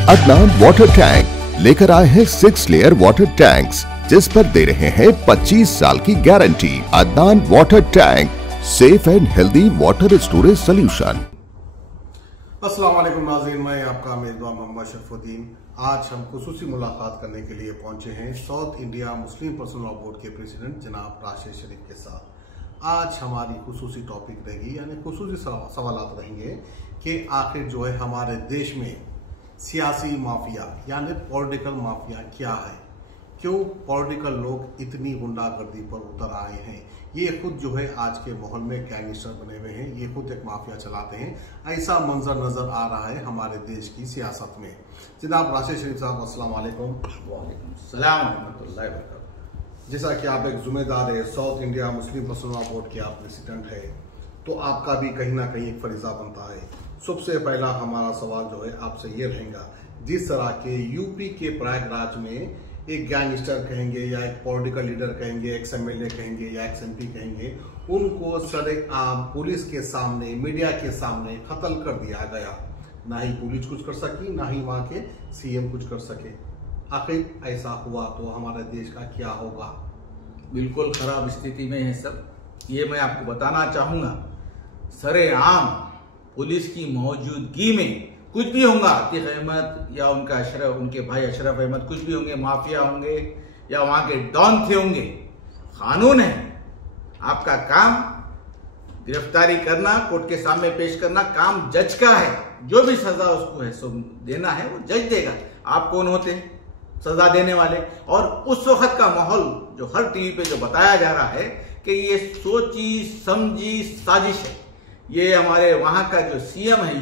Adnan water tank लेकर आए हैं 6 लेयर वाटर टैंक्स जिस पर दे रहे हैं 25 साल की guarantee. Adnan water tank, safe and healthy water storage solution. अस्सलाम वालेकुम नाज़रीन, मैं आपका मेजबान मोहम्मद शरफुद्दीन। आज हम खुसूसी मुलाकात करने के लिए पहुंचे हैं south India Muslim personal law board के प्रेसिडेंट जनाब राशिद शरीफ के साथ। आज हमारी खुसूसी टॉपिक रहेगी, यानी खुसूसी सवालात रहेंगे कि आखिर जो है हमारे देश में सियासी माफिया यानी पॉलिटिकल माफिया क्या है, क्यों पॉलिटिकल लोग इतनी गुंडागर्दी पर उतर आए हैं। ये खुद जो है आज के माहौल में गैंगस्टर बने हुए हैं, ये खुद एक माफिया चलाते हैं। ऐसा मंजर नजर आ रहा है हमारे देश की सियासत में। जनाब राशिद शरीफ साहब, अस्सलाम वालेकुम। वालेकुम सलाम रहमतुल्लाहि व बरकातहू। जैसा कि आप एक जिम्मेदार है, south India Muslim personal law board के आप प्रेसिडेंट है, तो आपका भी कहीं ना कहीं एक फरीजा बनता है। सबसे पहला हमारा सवाल जो है आपसे ये रहेगा, जिस तरह के यूपी के प्रयागराज में एक गैंगस्टर कहेंगे या एक पॉलिटिकल लीडर कहेंगे, एक्स एमएलए कहेंगे या एक्स एमपी कहेंगे, उनको सरेआम पुलिस के सामने, मीडिया के सामने कत्ल कर दिया गया। ना ही पुलिस कुछ कर सकी, ना ही वहां के सीएम कुछ कर सके। आखिर ऐसा हुआ तो हमारे देश का क्या होगा? बिल्कुल खराब स्थिति में है सब। ये मैं आपको बताना चाहूंगा, सरेआम पुलिस की मौजूदगी में कुछ भी होगा, अतीक अहमद या उनके भाई अशरफ अहमद कुछ भी होंगे, माफिया होंगे या वहां के डॉन थे होंगे। कानून है, आपका काम गिरफ्तारी करना, कोर्ट के सामने पेश करना, काम जज का है। जो भी सजा उसको है सो देना है, वो जज देगा। आप कौन होते हैं सजा देने वाले? और उस वक्त का माहौल जो हर टीवी पे जो बताया जा रहा है कि ये सोची समझी साजिश है। ये हमारे वहां का जो सीएम है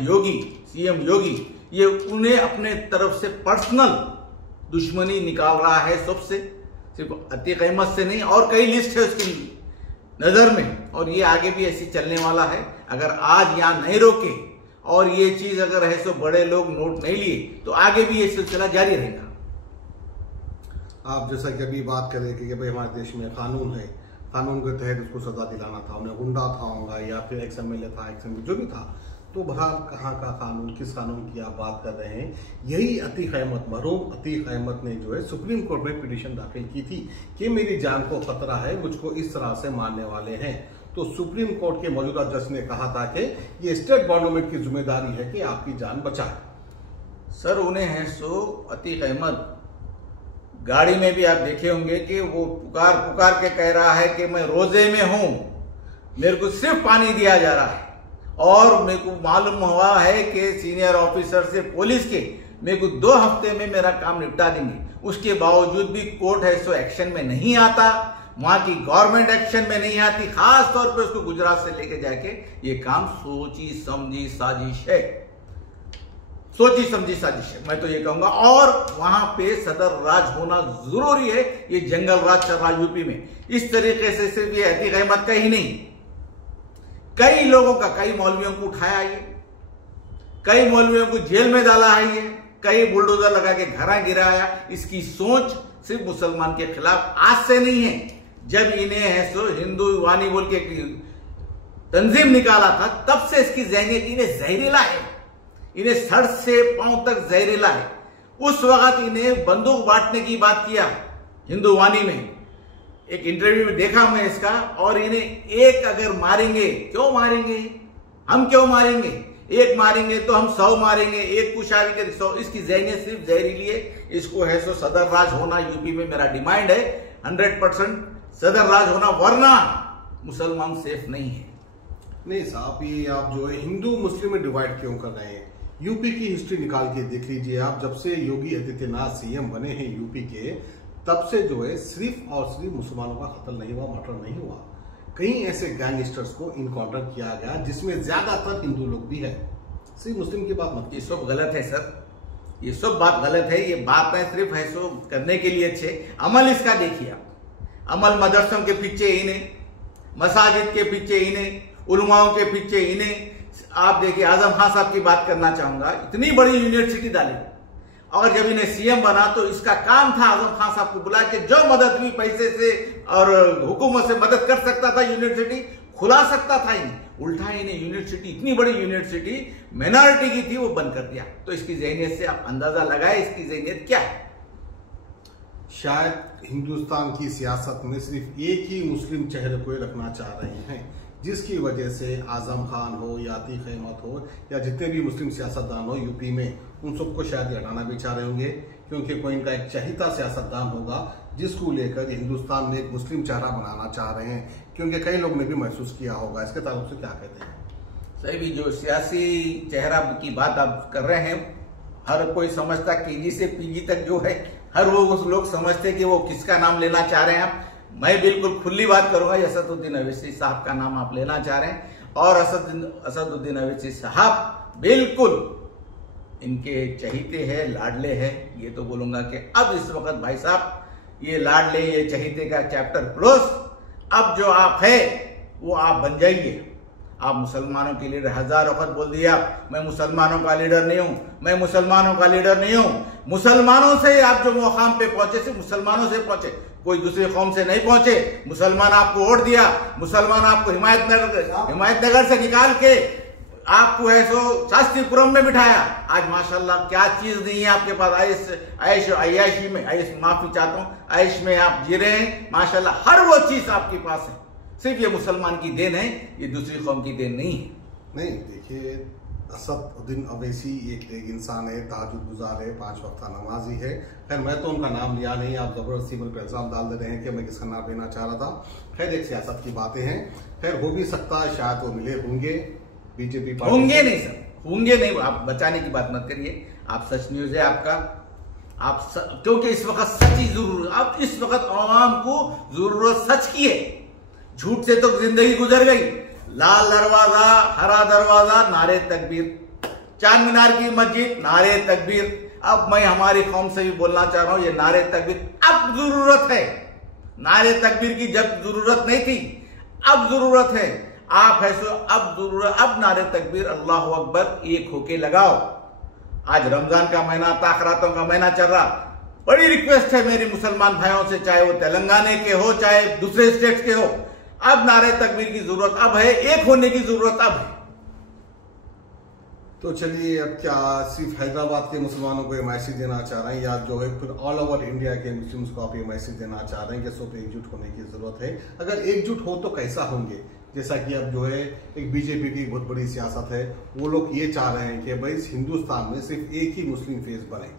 सीएम योगी, ये उन्हें अपने तरफ से पर्सनल दुश्मनी निकाल रहा है सबसे, सिर्फ अतीक अहमद से नहीं, और कई लिस्ट है उसकी नजर में, और ये आगे भी ऐसी चलने वाला है। अगर आज यहाँ नहीं रोके और ये चीज अगर है सो बड़े लोग नोट नहीं लिए तो आगे भी ये सिलसिला जारी रहेगा। आप जैसा कि अभी बात करें कि भाई हमारे देश में कानून है, कानून के तहत उसको सजा दिलाना था, उन्हें गुंडा था होगा या फिर एक्स एमएलए था, एक्स एमपी जो भी था, तो बहरहाल कहाँ का कानून, किस कानून की आप बात कर रहे हैं? यही अतीक अहमद, मरहूम अतीक अहमद ने जो है सुप्रीम कोर्ट में पिटीशन दाखिल की थी कि मेरी जान को खतरा है, मुझको इस तरह से मारने वाले हैं। तो सुप्रीम कोर्ट के मौजूदा जज ने कहा था कि ये स्टेट गवर्नमेंट की जिम्मेदारी है कि आपकी जान बचाए। सर उन्हें है सो अतीक अहमद गाड़ी में भी आप देखे होंगे कि वो पुकार पुकार के कह रहा है कि मैं रोजे में हूं, मेरे को सिर्फ पानी दिया जा रहा है, और मेरे को मालूम हुआ है कि सीनियर ऑफिसर से पुलिस के मेरे को 2 हफ्ते में मेरा काम निपटा देंगे। उसके बावजूद भी कोर्ट है सो एक्शन में नहीं आता, वहां की गवर्नमेंट एक्शन में नहीं आती। खास तौर पे उसको गुजरात से लेके जाके ये काम सोची समझी साजिश है, सोची समझी साजिश है, मैं तो ये कहूंगा। और वहां पे सदर राज होना जरूरी है। ये जंगल राज चल रहा यूपी में इस तरीके से। सिर्फ ये अतीक अहमद का ही नहीं, कई लोगों का, कई मौलवियों को उठाया ये, कई मौलवियों को जेल में डाला है ये, कई बुलडोजर लगा के घर गिराया। इसकी सोच सिर्फ मुसलमान के खिलाफ आज से नहीं है। जब इन्हें है सो हिंदू वानी बोल के तंजीम निकाला था, तब से इसकी जहनीत इन्हें जहरीला है, इन्हें सर से पांव तक जहरीला है। उस वक्त इन्हें बंदूक बांटने की बात किया हिंदू वानी में, एक इंटरव्यू में देखा मैं इसका। और इन्हें एक अगर मारेंगे, क्यों मारेंगे हम, क्यों मारेंगे? एक मारेंगे तो हम 100 मारेंगे, एक कुशारी के 100। इसकी जहनीत सिर्फ जहरीली है। इसको है सो सदर राज होना यूपी में मेरा डिमांड है, 100% सदर राज होना, वरना मुसलमान सेफ नहीं है। नहीं साहब, ये आप जो है हिंदू मुस्लिम में डिवाइड क्यों कर रहे हैं? यूपी की हिस्ट्री निकाल के देख लीजिए आप। जब से योगी आदित्यनाथ सीएम बने हैं यूपी के, तब से जो है सिर्फ और सिर्फ मुसलमानों का कत्ल नहीं हुआ, मर्डर नहीं हुआ। कई ऐसे गैंगस्टर्स को इनकाउंटर किया गया जिसमें ज्यादातर हिंदू लोग भी है, सिर्फ मुस्लिम की बात मत। ये सब गलत है सर, ये सब बात गलत है। ये बातें सिर्फ है सो करने के लिए अच्छे, अमल इसका देखिए आप। अमल मदरसों के पीछे इन्हें, मसाजिद के पीछे इन्हें, उलमाओं के पीछे इन्हें। आप देखिए, आजम खान साहब की बात करना चाहूंगा, इतनी बड़ी यूनिवर्सिटी डाली, और जब इन्हें सीएम बना तो इसका काम था आजम खान साहब को बुला के जो मदद हुई पैसे से और हुकूमत से मदद कर सकता था, यूनिवर्सिटी खुला सकता था, इन्हें उल्टा इन्हें यूनिवर्सिटी, इतनी बड़ी यूनिवर्सिटी माइनॉरिटी की थी, वो बंद कर दिया। तो इसकी ज़हनियत से आप अंदाजा लगाए इसकी ज़हनियत क्या है। शायद हिंदुस्तान की सियासत में सिर्फ एक ही मुस्लिम चेहरे को रखना चाह रहे हैं, जिसकी वजह से आजम खान हो या अतीक अहमद हो या जितने भी मुस्लिम सियासतदान हो यूपी में, उन सबको शायद हटाना भी चाह रहे होंगे, क्योंकि कोई इनका एक चहीता सियासतदान होगा जिसको लेकर हिंदुस्तान में एक मुस्लिम चेहरा बनाना चाह रहे हैं, क्योंकि कई लोग ने भी महसूस किया होगा। इसके ताल्लुक से क्या कहते हैं? सही भी जो सियासी चेहरा की बात आप कर रहे हैं, हर कोई समझता केजी से पीजी तक जो है हर वो उस लोग समझते कि वो किसका नाम लेना चाह रहे हैं आप। मैं बिल्कुल खुली बात करूंगा, असदुद्दीन अवैसी साहब का नाम आप लेना चाह रहे हैं, और असदुद्दीन अवैसी साहब बिल्कुल इनके चहीते हैं, लाडले हैं। ये तो बोलूंगा कि अब इस वक्त भाई साहब ये लाडले, ये चहीते का चैप्टर क्लोज। अब जो आप है वो आप बन जाइए। आप मुसलमानों के लीडर, हजारों वक्त बोल दिया मैं मुसलमानों का लीडर नहीं हूं, मैं मुसलमानों का लीडर नहीं हूं। मुसलमानों से आप जो मुकाम पे पहुंचे सिर्फ मुसलमानों से पहुंचे, कोई दूसरी कौम से नहीं पहुंचे। मुसलमान आपको वोट दिया, मुसलमान आपको हिमायतनगर से निकाल के आपको ऐसो शास्त्रीपुरम में बिठाया। आज माशाल्लाह क्या चीज नहीं है आपके पास। अय्याशी में, माफी चाहता हूं, ऐश में आप जी रहे हैं माशाल्लाह, हर वो चीज आपके पास है। सिर्फ ये मुसलमान की देन है, ये दूसरी कौम की देन नहीं है। नहीं, देखिए असदुद्दीन अवैसी एक इंसान है, तहज्जुद गुजार है, 5 वक्त नमाजी है। खैर मैं तो उनका नाम लिया नहीं, आप जबरदस्ती मुझ पर इल्जाम डाल दे रहे हैं कि मैं किसका नाम लेना चाह रहा था। खैर एक सियासत की बातें हैं, खैर हो भी सकता है शायद वो मिले होंगे बीजेपी पार्टी। होंगे नहीं सर, होंगे नहीं, आप बचाने की बात मत करिए। आप सच न्यूज है आपका, क्योंकि इस वक्त सच ही जरूरत, अब इस वक्त आवाम को जरूरत सच की है। झूठ से तो जिंदगी गुजर गई। लाल दरवाजा, हरा दरवाजा, नारे तकबीर, चार मीनार की मस्जिद, नारे तकबीर। अब मैं हमारी कौम से भी बोलना चाह रहा हूं, ये नारे तकबीर अब जरूरत है। नारे तकबीर की जब जरूरत नहीं थी, अब जरूरत है। आप है सो अब जरूरत, अब नारे तकबीर, अल्लाह अकबर एक होके लगाओ। आज रमजान का महीना, ताखरातों का महीना चल रहा, बड़ी रिक्वेस्ट है मेरे मुसलमान भाइयों से, चाहे वो तेलंगाना के हो चाहे दूसरे स्टेट के हो, अब नारे तकबीर की जरूरत अब है, एक होने की जरूरत अब है। तो चलिए, अब क्या सिर्फ हैदराबाद के मुसलमानों को ये मैसेज देना चाह रहे हैं, या जो है फिर ऑल ओवर इंडिया के मुस्लिम्स को आप ये मैसेज देना चाह रहे हैं कि सब एकजुट होने की जरूरत है? अगर एकजुट हो तो कैसा होंगे? जैसा कि अब जो है एक बीजेपी की बहुत बड़ी सियासत है, वो लोग ये चाह रहे हैं कि भाई हिंदुस्तान में सिर्फ एक ही मुस्लिम फेस बने।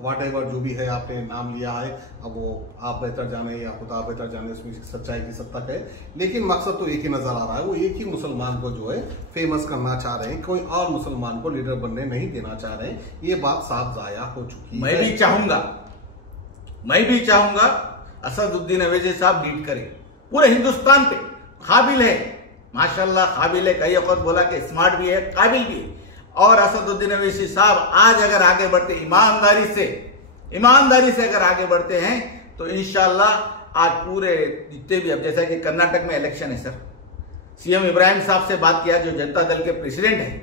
वाट एवर जो भी है आपने नाम लिया है, अब वो आप बेहतर जाने या खुदा बेहतर जाने, उसमें सच्चाई की सत्ता है, लेकिन मकसद तो एक ही नजर आ रहा है। वो एक ही मुसलमान को जो है फेमस करना चाह रहे हैं, कोई और मुसलमान को लीडर बनने नहीं देना चाह रहे हैं। ये बात साफ जाया हो चुकी है। मैं भी चाहूंगा असदुद्दीन अवैसी साहब लीड करें पूरे हिंदुस्तान पे। काबिल है माशाल्लाह, काबिल है, कई वक्त बोला कि स्मार्ट भी है, काबिल भी है। और असदुद्दीन अवैसी साहब आज अगर आगे बढ़ते, ईमानदारी से अगर आगे बढ़ते हैं तो इंशाल्लाह आज पूरे जितने भी, अब जैसा कि कर्नाटक में इलेक्शन है सर, सीएम इब्राहिम साहब से बात किया जो जनता दल के प्रेसिडेंट हैं,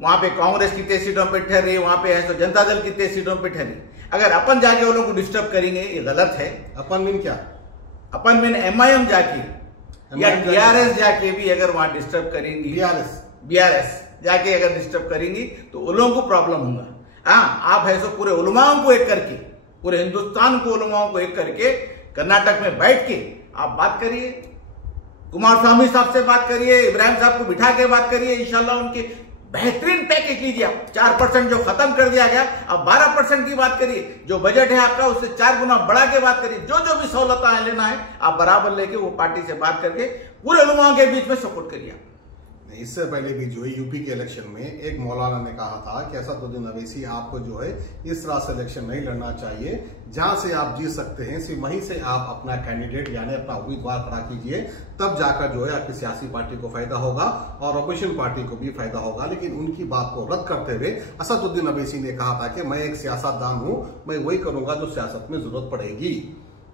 वहां पे कांग्रेस कितने सीटों पे ठहरी, वहां पे है तो जनता दल कितने सीटों पे ठहरी। अगर अपन जाके वो लोगों को डिस्टर्ब करेंगे ये गलत है। अपन मीन क्या? अपन मीन एमआईएम जाके या टीआरएस जाके भी अगर वहां डिस्टर्ब करेंगी, बीआरएस जाके अगर डिस्टर्ब करेंगी तो उन लोगों को प्रॉब्लम होगा। हाँ, आप है सो पूरे उलमाओं को एक करके, पूरे हिंदुस्तान को उलमाओं को एक करके कर्नाटक में बैठ के आप बात करिए, कुमारस्वामी साहब से बात करिए, इब्राहिम साहब को बिठा के बात करिए, इंशाल्लाह उनके बेहतरीन पैकेज लीजिए। आप 4% जो खत्म कर दिया गया, अब 12% की बात करिए। जो बजट है आपका उससे 4 गुना बढ़ा के बात करिए। जो भी सहूलतें लेना है आप बराबर लेके वो पार्टी से बात करके पूरे उलमाओं के बीच में सपोर्ट करिए। इससे पहले भी जो है यूपी के इलेक्शन में एक मौलाना ने कहा था कि असदुद्दीन अवैसी आपको जो है इस तरह से इलेक्शन नहीं लड़ना चाहिए, जहां से आप जीत सकते हैं सिर्फ वहीं से आप अपना कैंडिडेट यानी अपना उम्मीदवार खड़ा कीजिए, तब जाकर जो है आपकी सियासी पार्टी को फायदा होगा और अपोजिशन पार्टी को भी फायदा होगा। लेकिन उनकी बात को रद्द करते हुए असदुद्दीन अवैसी ने कहा था कि मैं एक सियासतदान हूं, मैं वही करूंगा जो सियासत में जरूरत पड़ेगी।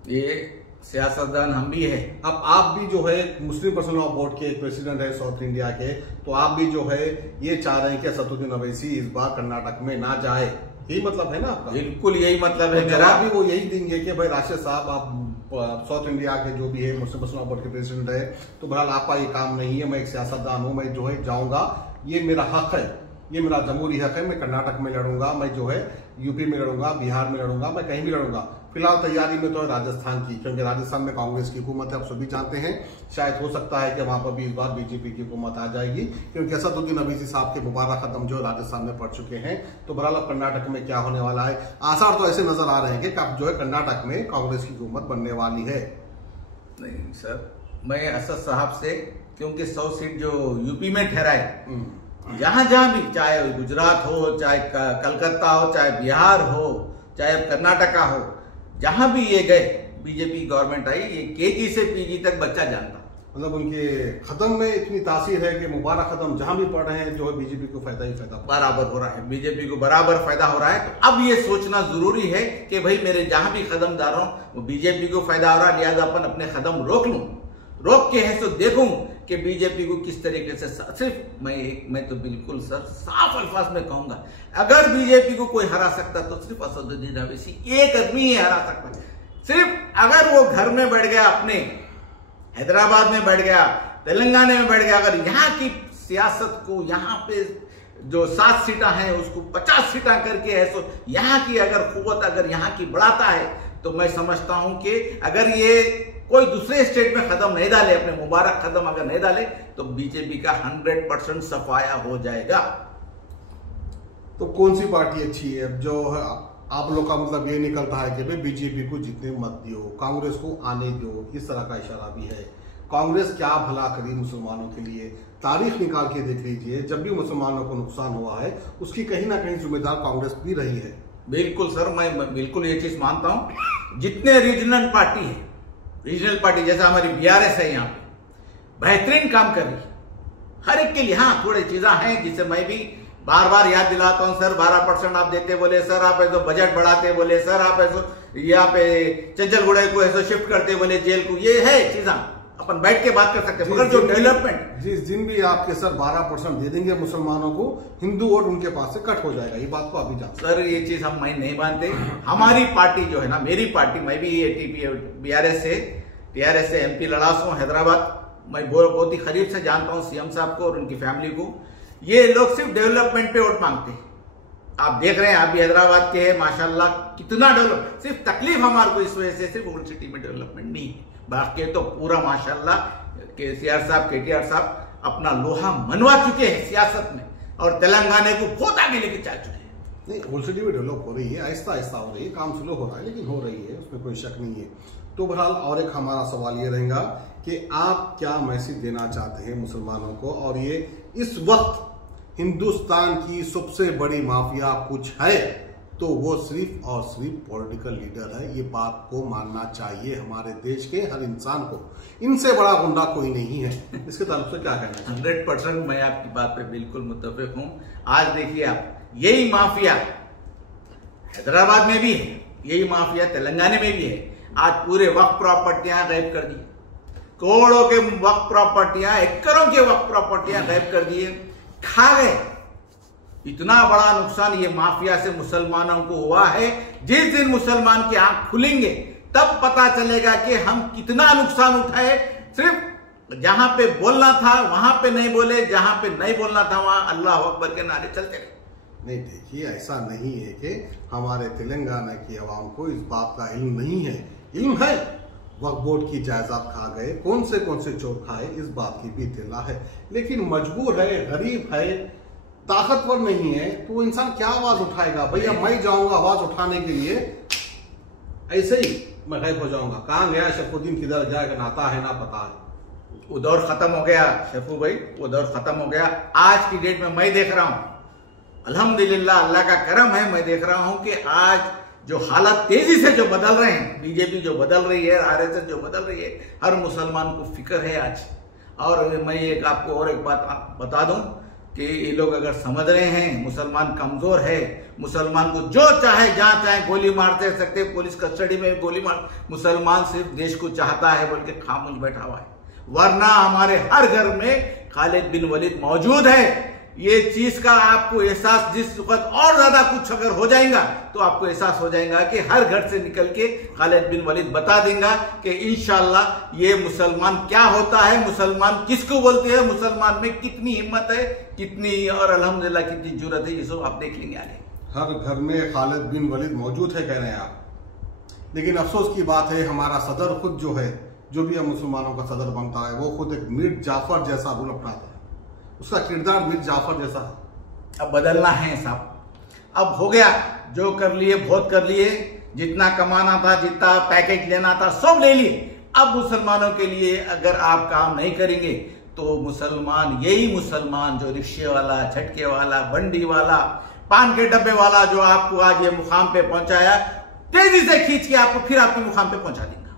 ये सियासतदान हम भी है। अब आप भी जो है मुस्लिम पर्सनल लॉ बोर्ड के प्रेसिडेंट है साउथ इंडिया के, तो आप भी जो है ये चाह रहे हैं कि असदुद्दीन अवैसी इस बार कर्नाटक में ना जाए। यही मतलब है ना आपका? बिल्कुल यही मतलब है तो मेरा। जवाब भी वो यही देंगे कि भाई राशिद साहब आप साउथ इंडिया के जो भी है मुस्लिम पर्सनल बोर्ड के प्रेसिडेंट है, तो बहरहाल आपका ये काम नहीं है, मैं एक सियासतदान हूँ, मैं जो है जाऊंगा, ये मेरा हक है, ये मेरा जमहूरी हक है, मैं कर्नाटक में लड़ूंगा, मैं जो है यूपी में लड़ूंगा, बिहार में लड़ूंगा, मैं कहीं भी लड़ूंगा। फिलहाल तैयारी में तो है राजस्थान की, क्योंकि राजस्थान में कांग्रेस की हुकूमत है, आप सभी जानते हैं। शायद हो सकता है कि वहां पर भी इस बार बीजेपी की हुकूमत आ जाएगी, क्योंकि असदुद्दीन अवीसी साहब के मुबारक कदम जो राजस्थान में पड़ चुके हैं। तो बहरहाल अब कर्नाटक में क्या होने वाला है, आसार तो ऐसे नजर आ रहे हैं कि अब जो है कर्नाटक में कांग्रेस की हुकूमत बनने वाली है। नहीं सर, मैं असद साहब से, क्योंकि 100 सीट जो यूपी में ठहराए, जहां जहां भी, चाहे गुजरात हो, चाहे कलकत्ता हो, चाहे बिहार हो, चाहे कर्नाटका हो, जहां भी ये गए, बीजेपी गवर्नमेंट आई, ये केजी से पीजी तक बच्चा जानता। मतलब उनके कदम में इतनी तासीर है कि मुबारक कदम जहां भी पड़ रहे हैं जो है बीजेपी को फायदा ही फायदा बराबर हो रहा है, बीजेपी को बराबर फायदा हो रहा है। तो अब ये सोचना जरूरी है कि भाई मेरे जहां भी कदम डाल रहा हूं वो बीजेपी को फायदा हो रहा है, लिहाजा अपन अपने कदम रोक लूं, रोक के है तो देखूं कि बीजेपी को किस तरीके से। सिर्फ मैं तो बिल्कुल सर साफ अल्फाज में कहूंगा, अगर बीजेपी को कोई हरा सकता तो सिर्फ असदुद्दीन अवैसी एक आदमी ही हरा सकता। सिर्फ अगर वो घर में बैठ गया, अपने हैदराबाद में बैठ गया, तेलंगाना में बैठ गया, अगर यहाँ की सियासत को, यहाँ पे जो 7 सीटा हैं उसको 50 सीटा करके है, तो यहाँ की अगर कुव्वत अगर यहाँ की बढ़ाता है, तो मैं समझता हूं कि अगर ये कोई दूसरे स्टेट में कदम नहीं डाले, अपने मुबारक कदम अगर नहीं डाले, तो बीजेपी का 100% सफाया हो जाएगा। तो कौन सी पार्टी अच्छी है? जो आप लोग का मतलब ये निकलता है कि भाई बीजेपी को जितने मत दियो, कांग्रेस को आने दो, इस तरह का इशारा भी है। कांग्रेस क्या भला करी मुसलमानों के लिए? तारीख निकाल के देख लीजिए, जब भी मुसलमानों को नुकसान हुआ है उसकी कहीं ना कहीं जिम्मेदार कांग्रेस भी रही है। बिल्कुल सर, मैं बिल्कुल ये चीज मानता हूं। जितने रीजनल पार्टी है, रीजनल पार्टी जैसे हमारी बीआरएस है, यहाँ पे बेहतरीन काम कर रही है हर एक के लिए। हाँ, थोड़ी चीजें हैं जिसे मैं भी बार बार याद दिलाता हूं। सर 12% आप देते बोले, सर आप ऐसा बजट बढ़ाते बोले, सर आप ऐसा यहाँ पे चंचलगुड़े को ऐसा शिफ्ट करते बोले जेल को, ये है चीजें अपन बैठ के बात कर सकते हैं। मगर जो डेवलपमेंट, जिस दिन भी आपके सर 12% दे देंगे मुसलमानों को, हिंदू वोट उनके पास से कट हो जाएगा, ये बात को अभी जानते। सर ये चीज हम मैं नहीं मानते। हमारी पार्टी जो है ना, मेरी पार्टी, मैं भी बीआरएस से, टीआरएस से एमपी लड़ास हूं हैदराबाद, मैं बहुत ही करीब से जानता हूं सीएम साहब को और उनकी फैमिली को। ये लोग सिर्फ डेवलपमेंट पे वोट मांगते हैं। आप देख रहे हैं, आप भी हैदराबाद के हैं, माशाल्लाह कितना डेवलप। सिर्फ तकलीफ हमारे को इस वजह से सिर्फ ओल्ड सिटी में डेवलपमेंट नहीं है, बाकी तो पूरा माशाल्लाह केसीआर साहब, केटीआर साहब अपना लोहा मनवा चुके हैं सियासत में, और तेलंगाना को बहुत आगे लेके जा चुके हैं। नहीं, ओल्ड सिटी भी डेवलप हो रही है, आहिस्ता आहिस्ता हो रही है, काम स्लो हो रहा है, लेकिन हो रही है, उसमें कोई शक नहीं है। तो बहरहाल और एक हमारा सवाल ये रहेगा कि आप क्या मैसेज देना चाहते हैं मुसलमानों को, और ये इस वक्त हिंदुस्तान की सबसे बड़ी माफिया कुछ है तो वो सिर्फ और सिर्फ पॉलिटिकल लीडर है। ये बात को मानना चाहिए हमारे देश के हर इंसान को, इनसे बड़ा गुंडा कोई नहीं है। इसके ताल्लुक से क्या कहना है? 100% मैं आपकी बात पे बिल्कुल मुत्तफिक हूं। आज देखिए आप, यही माफिया हैदराबाद में भी है, यही माफिया तेलंगाना में भी है। आज पूरे वक्फ प्रॉपर्टियां गायब कर दी, करोड़ों के वक्फ प्रॉपर्टियां, एकड़ों के वक्फ प्रॉपर्टियां गायब कर दिए, खा गए। इतना बड़ा नुकसान ये माफिया से मुसलमानों को हुआ है। जिस दिन मुसलमान की आंख खुलेंगे तब पता चलेगा कि हम कितना नुकसान उठाए। सिर्फ जहां पे बोलना था वहां पे नहीं बोले, जहां पे नहीं बोलना था वहां अल्लाह अकबर के नारे चलते रहे। नहीं, देखिए ऐसा नहीं है कि हमारे तेलंगाना की आवाम को इस बात का इल्म नहीं है, इल्म है। वक्फ बोर्ड की जायदाद खा गए, कौन से चोर खाए, इस बात की भी इत्तला है, लेकिन मजबूर है, गरीब है, ताकतवर नहीं है, तो इंसान क्या आवाज उठाएगा? भैया मैं जाऊंगा आवाज उठाने के लिए, ऐसे ही मैं गायब हो जाऊंगा। कहां गया शरफुद्दीन, किधर जाएगा, नाता है ना पता है। वो दौर खत्म हो गया शरफू भाई, वो दौर खत्म हो गया। आज की डेट में मैं देख रहा हूं, अल्हम्दुलिल्लाह अल्लाह का करम है, मैं देख रहा हूं कि आज जो हालात तेजी से जो बदल रहे हैं, बीजेपी जो बदल रही है, आरएसएस जो बदल रही है, हर मुसलमान को फिक्र है आज। और मैं एक आपको और एक बात बता दूं कि ये लोग अगर समझ रहे हैं मुसलमान कमजोर है, मुसलमान को जो चाहे जहां चाहे गोली मारते सकते, पुलिस कस्टडी में गोली मार, मुसलमान सिर्फ देश को चाहता है बोल के खामोश बैठा हुआ है। वरना हमारे हर घर में खालिद बिन वलीद मौजूद है। ये चीज का आपको एहसास जिस वक्त और ज्यादा कुछ अगर हो जाएगा तो आपको एहसास हो जाएगा कि हर घर से निकल के खालिद बिन वलीद बता देगा कि इंशाल्लाह ये मुसलमान क्या होता है, मुसलमान किसको बोलते हैं, मुसलमान में कितनी हिम्मत है, कितनी और अल्हम्दुलिल्लाह कितनी जुर्रत है, ये सब आप देख लेंगे आगे। हर घर में खालिद बिन वलीद मौजूद है कह रहे हैं आप, लेकिन अफसोस की बात है हमारा सदर खुद जो है, जो भी हम मुसलमानों का सदर बनता है, वो खुद एक मीर जाफर जैसा रोल अपनाता है, उसका किरदार मीर जाफर जैसा है। अब बदलना है साहब, अब हो गया, जो कर लिए बहुत कर लिए, जितना कमाना था, जितना पैकेज लेना था सब ले लिए। अब मुसलमानों के लिए अगर आप काम नहीं करेंगे तो मुसलमान, यही मुसलमान जो रिक्शे वाला, झटके वाला, बंडी वाला, पान के डब्बे वाला जो आपको आज ये मुकाम पे पहुंचाया, तेजी से खींच के आपको फिर आपके मुकाम पे पहुंचा देगा।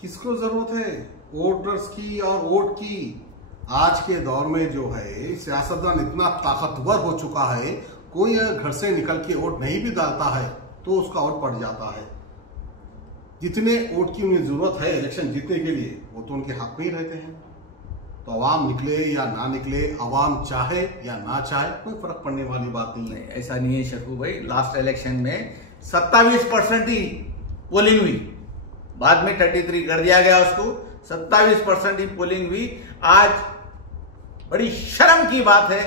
किसको जरूरत है वोटर्स की और वोट की? आज के दौर में जो है सियासतदान इतना ताकतवर हो चुका है, कोई घर से निकल के वोट नहीं भी डालता है तो उसका वोट पड़ जाता है। जितने वोट की उन्हें जरूरत है इलेक्शन जीतने के लिए, वो तो उनके हाथ में ही रहते हैं। तो अवाम निकले या ना निकले, अवाम चाहे या ना चाहे, कोई फर्क पड़ने वाली बात नहीं है। ऐसा नहीं है शफू भाई, लास्ट इलेक्शन में 27% ही पोलिंग हुई, बाद में 33 कर दिया गया उसको, 27% ही पोलिंग हुई। आज बड़ी शर्म की बात है,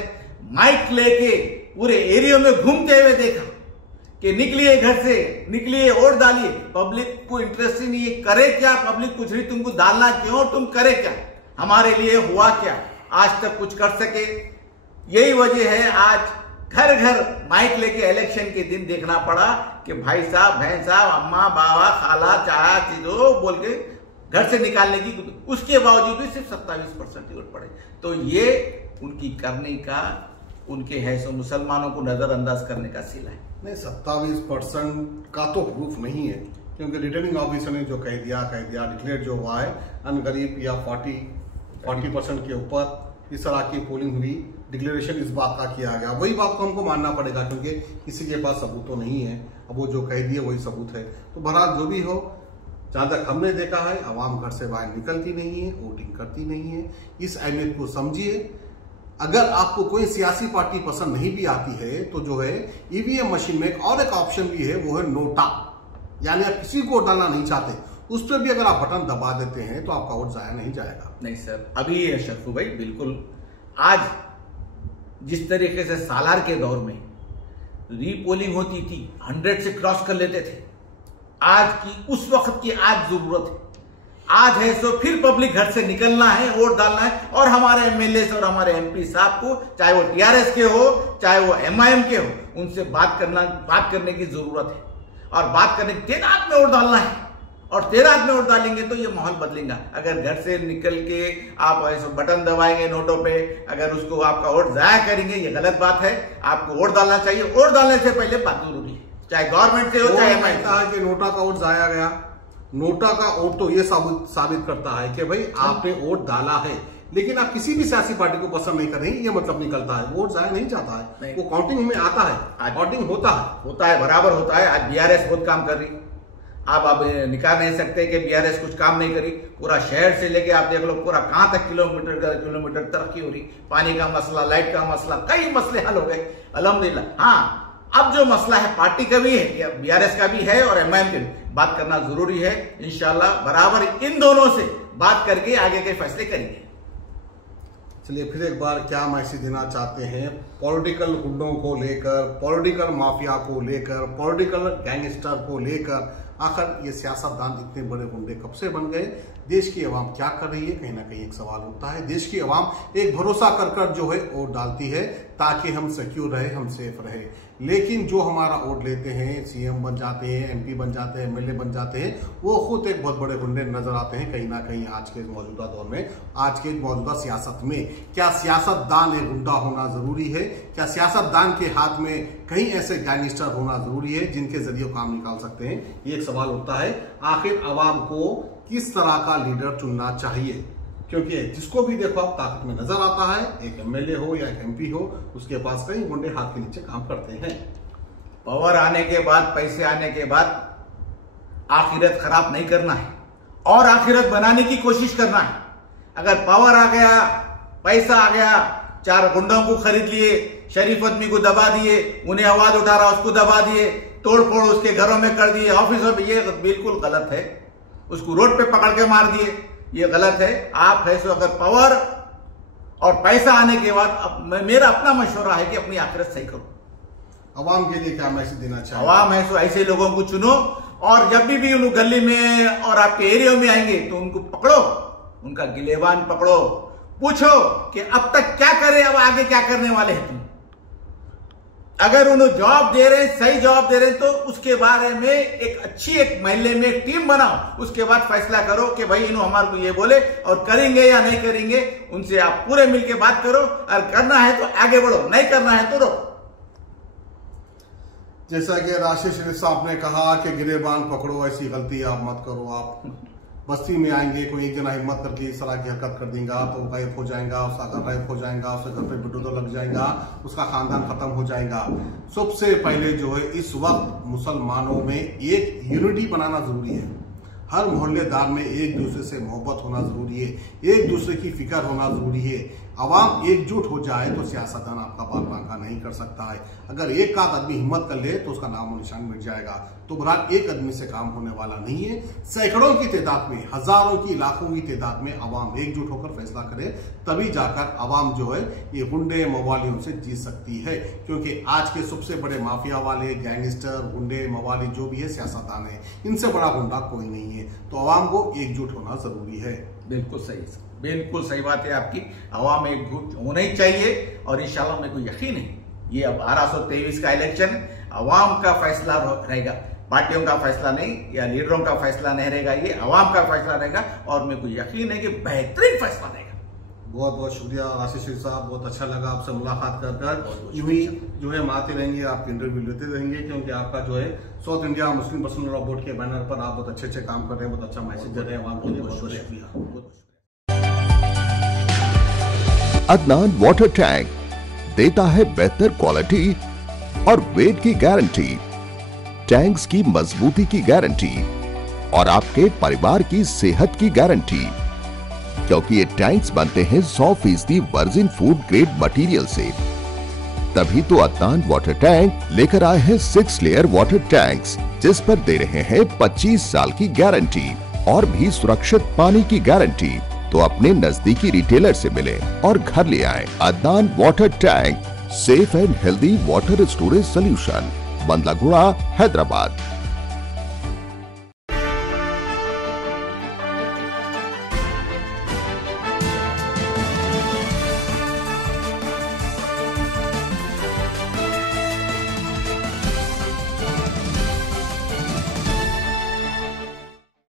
माइक लेके पूरे एरिया में घूमते हुए देखा कि निकलिए घर से, निकलिए वोट डालिए। पब्लिक को इंटरेस्ट ही नहीं है, करे क्या पब्लिक? कुछ नहीं, तुमको डालना क्यों, तुम करे क्या, हमारे लिए हुआ क्या, आज तक कुछ कर सके? यही वजह है आज घर घर माइक लेके इलेक्शन के दिन देखना पड़ा कि भाई साहब, बहन साहब, अम्मा, बाबा, खाला, चाचा, चीजो बोल के घर से निकालने की, उसके बावजूद भी सिर्फ 27% वोट पड़े। तो ये उनकी करने का, उनके है सो मुसलमानों को नजरअंदाज करने का सिला है। नहीं, 27% का तो प्रूफ नहीं है, क्योंकि रिटर्निंग ऑफिसर ने जो कह दिया डिक्लेयर जो हुआ है अनगरीब या 40% के ऊपर इस तरह की पोलिंग हुई, डिक्लेरेशन इस बात का किया गया। वही बात को हमको मानना पड़ेगा, क्योंकि किसी के पास सबूत तो नहीं है। अब वो जो कह दिए वही सबूत है। तो बहरहाल जो भी हो, जहां तक हमने देखा है आवाम घर से बाहर निकलती नहीं है, वोटिंग करती नहीं है। इस अहमियत को समझिए। अगर आपको कोई सियासी पार्टी पसंद नहीं भी आती है तो जो है ईवीएम मशीन में और एक ऑप्शन भी है, वो है नोटा, यानी आप किसी को डालना नहीं चाहते, उस पर भी अगर आप बटन दबा देते हैं तो आपका वोट जाया नहीं जाएगा। नहीं सर, अभी शफू भाई बिल्कुल, आज जिस तरीके से सालार के दौर में रीपोलिंग होती थी, 100 से क्रॉस कर लेते थे, आज की उस वक्त की आज जरूरत है। आज है सो फिर पब्लिक घर से निकलना है, वोट डालना है, और हमारे एमएलए और हमारे एमपी साहब को, चाहे वो टीआरएस के हो चाहे वो एमआईएम के हो, उनसे बात करने की जरूरत है। और बात करने की तैनात में वोट डालना है, और तैनात में वोट डालेंगे तो ये माहौल बदलेगा। अगर घर से निकल के आप ऐसे बटन दबाएंगे नोटों पे, अगर उसको आपका वोट जाया करेंगे, ये गलत बात है। आपको वोट डालना चाहिए, वोट डालने से पहले बात जरूरी है, चाहे गवर्नमेंट से हो चाहे एमआईएम से। कि नोटा का वोट जाया गया, नोटा का वोट तो ये साबित करता है कि भाई आपने वोट डाला है, लेकिन आप किसी भी सियासी पार्टी को पसंद नहीं कर रहे, ये मतलब निकलता है। वोट जाया नहीं जाता है, वो काउंटिंग में आता है, काउंटिंग होता है, बराबर होता है। आज बीआरएस बहुत काम कर रही, आप निकाल नहीं सकते कि बीआरएस कुछ काम नहीं करी। पूरा शहर से लेके आप देख लो, पूरा कहां तक किलोमीटर तरक्की हो रही। पानी का मसला, लाइट का मसला, कई मसले हल हो गए अल्हम्दुलिल्लाह। हाँ, अब जो मसला है पार्टी का भी है, बीआरएस का भी है और एमआईएम के भी, बात करना जरूरी है। इंशाल्लाह बराबर इन दोनों से बात करके आगे के फैसले करेंगे। चलिए फिर एक बार क्या मैसेज देना चाहते हैं पॉलिटिकल गुंडों को लेकर, पॉलिटिकल माफिया को लेकर, पॉलिटिकल गैंगस्टर को लेकर? आखिर ये सियासतदान इतने बड़े गुंडे कब से बन गए? देश की आवाम क्या कर रही है? कहीं ना कहीं एक सवाल उठता है। देश की आवाम एक भरोसा कर जो है वोट डालती है ताकि हम सिक्योर रहे, हम सेफ रहे। लेकिन जो हमारा वोट लेते हैं, सीएम बन जाते हैं, एमपी बन जाते हैं, एमएलए बन जाते हैं, वो खुद एक बहुत बड़े गुंडे नजर आते हैं कहीं ना कहीं आज के मौजूदा दौर में, आज के मौजूदा सियासत में। क्या सियासतदान एक गुंडा होना जरूरी है? क्या सियासतदान के हाथ में कहीं ऐसे गैंगस्टर होना जरूरी है जिनके जरिए काम निकाल सकते हैं? ये एक सवाल उठता है। आखिर आवाम को किस तरह का लीडर चुनना चाहिए? क्योंकि जिसको भी देखो आप ताकत में नजर आता है, एक एमएलए हो या एक एमपी हो, उसके पास कई गुंडे हाथ के नीचे काम करते हैं। पावर आने के बाद, पैसे आने के बाद आखिरत खराब नहीं करना है और आखिरत बनाने की कोशिश करना है। अगर पावर आ गया, पैसा आ गया, 4 गुंडों को खरीद लिए, शरीफ आदमी को दबा दिए, उन्हें आवाज उठा रहा उसको दबा दिए, तोड़फोड़ उसके घरों में कर दिए, ऑफिसों में। ये बिल्कुल गलत है। उसको रोड पे पकड़ के मार दिए, ये गलत है। आप है सो अगर पावर और पैसा आने के बाद मेरा अपना मशवरा है कि अपनी आखिरत सही करो। अवाम के लिए क्या मैसेज देना चाहिए? अवाम है सो ऐसे लोगों को चुनो, और जब भी उन गली में और आपके एरिया में आएंगे तो उनको पकड़ो, उनका गिलेबान पकड़ो, पूछो कि अब तक क्या करे, अब आगे क्या करने वाले हैं तुम। अगर उन्हें जवाब दे रहे हैं, सही जवाब दे रहे हैं, तो उसके बारे में एक महल्ले में एक टीम बनाओ, उसके बाद फैसला करो कि भाई इन्हों हमारे को ये बोले और करेंगे या नहीं करेंगे। उनसे आप पूरे मिलके बात करो, और करना है तो आगे बढ़ो, नहीं करना है तो रोको। जैसा कि राशिद शरीफ साहब ने कहा कि गिरेबान पकड़ो, ऐसी गलती आप मत करो। आप बस्ती में आएंगे, कोई एक जना हिम्मत करके इस तरह की हरकत कर देगा तो गायब हो जाएगा, उसका घर गायब हो जाएगा, उसके घर पे बिडो लग जाएगा, उसका खानदान खत्म हो जाएगा। सबसे पहले जो है इस वक्त मुसलमानों में एक यूनिटी बनाना जरूरी है। हर मोहल्लेदार में एक दूसरे से मोहब्बत होना जरूरी है, एक दूसरे की फिक्र होना जरूरी है। अवाम एकजुट हो जाए तो सियासतदान आपका बाल बांका नहीं कर सकता है। अगर एक आध आदमी हिम्मत कर ले तो उसका नाम और निशान मिट जाएगा। तो बहरहाल एक आदमी से काम होने वाला नहीं है। सैकड़ों की तादाद में, हजारों की, लाखों की तादाद में अवाम एकजुट होकर फैसला करे, तभी जाकर अवाम जो है ये गुंडे मवालियों से जीत सकती है। क्योंकि आज के सबसे बड़े माफिया वाले, गैंगस्टर, गुंडे मवाली जो भी है सियासतदान है, इनसे बड़ा गुंडा कोई नहीं है। तो अवाम को एकजुट होना जरूरी है। बिल्कुल सही बात है आपकी। अवाम एकजुट होना ही चाहिए, और इंशाल्लाह मेरे को यकीन है ये अब 1223 का इलेक्शन अवाम का फैसला रहेगा, पार्टियों का फैसला नहीं या लीडरों का फैसला नहीं रहेगा, ये अवाम का फैसला रहेगा, और मेरे को यकीन है कि बेहतरीन फैसला रहेगा। बहुत बहुत शुक्रिया राशिद शरीफ साहब, बहुत अच्छा लगा आपसे मुलाकात कर। यूं ही जो है हम आते रहेंगे, आपके इंटरव्यू लेते रहेंगे, क्योंकि आपका जो है south India Muslim personal law board के बैनर पर आप बहुत अच्छे काम कर रहे हैं, बहुत अच्छा मैसेज दे रहे हैं अवाम के लिए। बहुत शुक्रिया। अदनान वाटर टैंक देता है बेहतर क्वालिटी और वेट की गारंटी, टैंक्स की मजबूती की गारंटी और आपके परिवार की सेहत की गारंटी, क्योंकि ये टैंक्स बनते हैं 100% वर्जिन फूड ग्रेड मटेरियल से। तभी तो अदनान वाटर टैंक लेकर आए हैं 6 लेयर वाटर टैंक्स, जिस पर दे रहे हैं 25 साल की गारंटी और भी सुरक्षित पानी की गारंटी। तो अपने नजदीकी रिटेलर से मिले और घर ले आए Adnan water tank, safe and healthy water storage solution, Bandlaguda, Hyderabad.